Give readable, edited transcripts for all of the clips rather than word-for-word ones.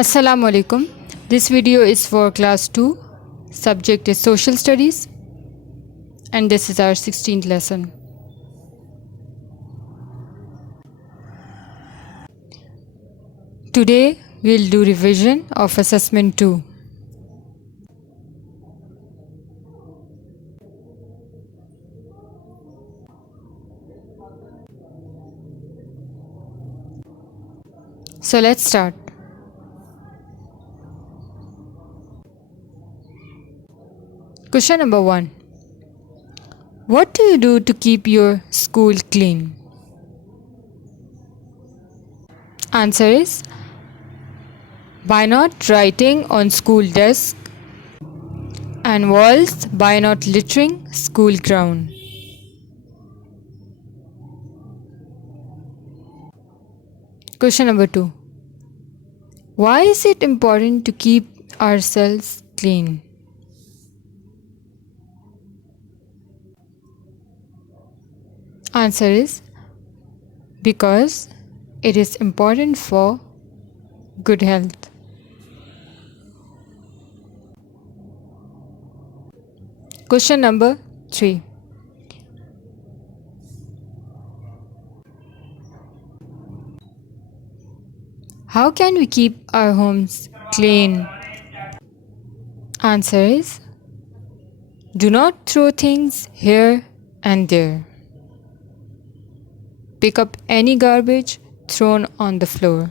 Assalamu alaikum. This video is for class 2. Subject is social studies and this is our 16th lesson. Today we'll do revision of assessment 2. So let's start. Question number 1. What do you do to keep your school clean? Answer is by not writing on school desk and walls, by not littering school ground. Question number 2. Why is it important to keep ourselves clean? Answer is because it is important for good health. Question number 3. How can we keep our homes clean? Answer is do not throw things here and there. Pick up any garbage thrown on the floor.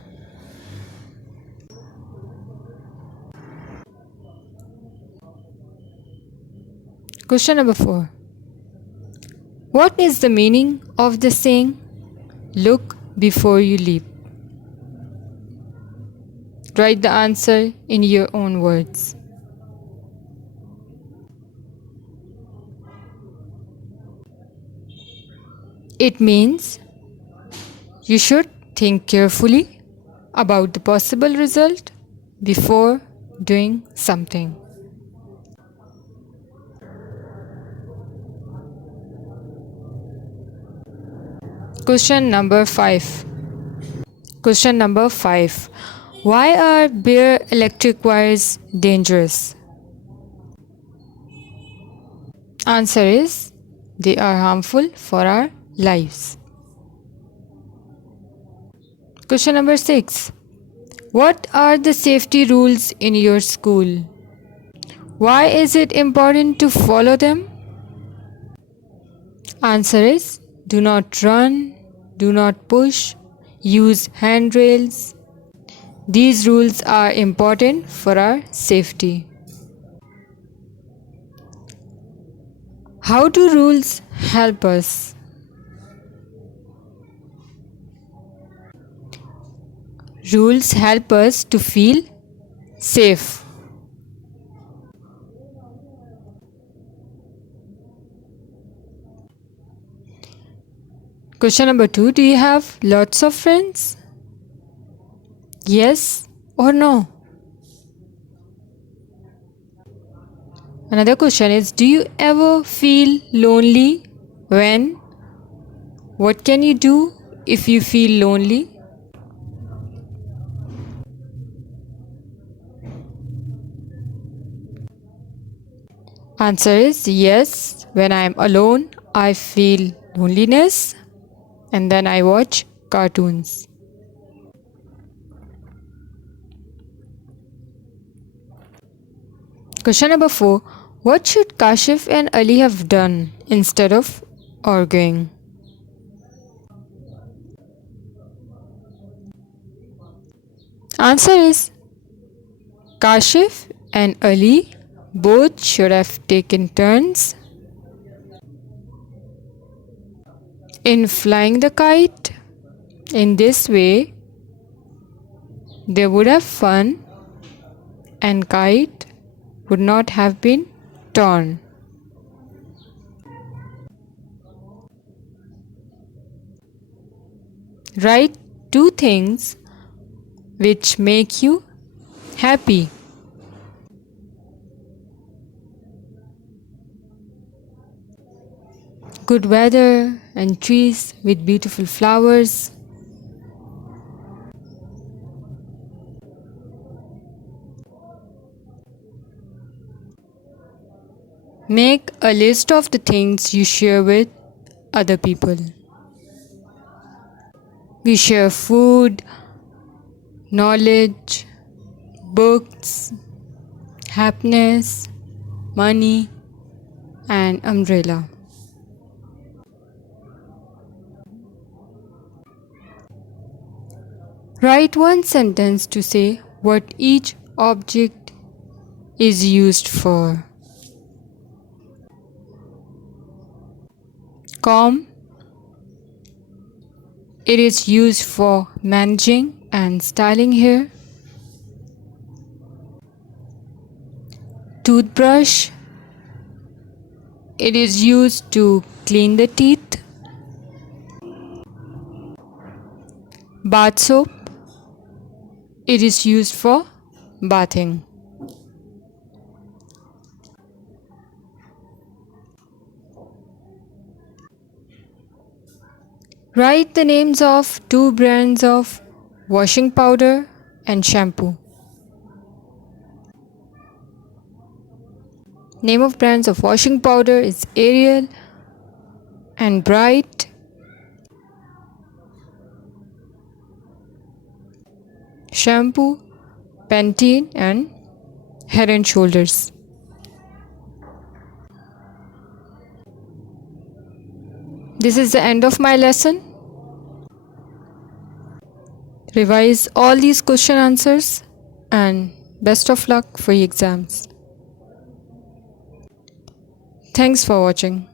Question number 4. What is the meaning of the saying, look before you leap? Write the answer in your own words. It means you should think carefully about the possible result before doing something. Question number 5. Question number 5. Why are bare electric wires dangerous? Answer is they are harmful for our lives. Question number 6. What are the safety rules in your school? Why is it important to follow them? Answer is do not run, do not push, use handrails. These rules are important for our safety. How do rules help us? Rules help us to feel safe. Question number 2. Do you have lots of friends? Yes or no? Another question is, do you ever feel lonely? When? What can you do if you feel lonely? Answer is yes. When I am alone, I feel loneliness and then I watch cartoons. Question number 4. What should Kashif and Ali have done instead of arguing? Answer is Kashif and Ali both should have taken turns in flying the kite. In this way, they would have fun and kite would not have been torn. Write 2 things which make you happy. Good weather and trees with beautiful flowers. Make a list of the things you share with other people. We share food, knowledge, books, happiness, money, and umbrella. Write one sentence to say what each object is used for. Comb. It is used for managing and styling hair. Toothbrush. It is used to clean the teeth. Bath soap. It is used for bathing. Write the names of 2 brands of washing powder and shampoo. Name of brands of washing powder is Ariel and Bright. Shampoo, Pantene and Head and Shoulders. This is the end of my lesson. Revise all these question answers and best of luck for your exams. Thanks for watching.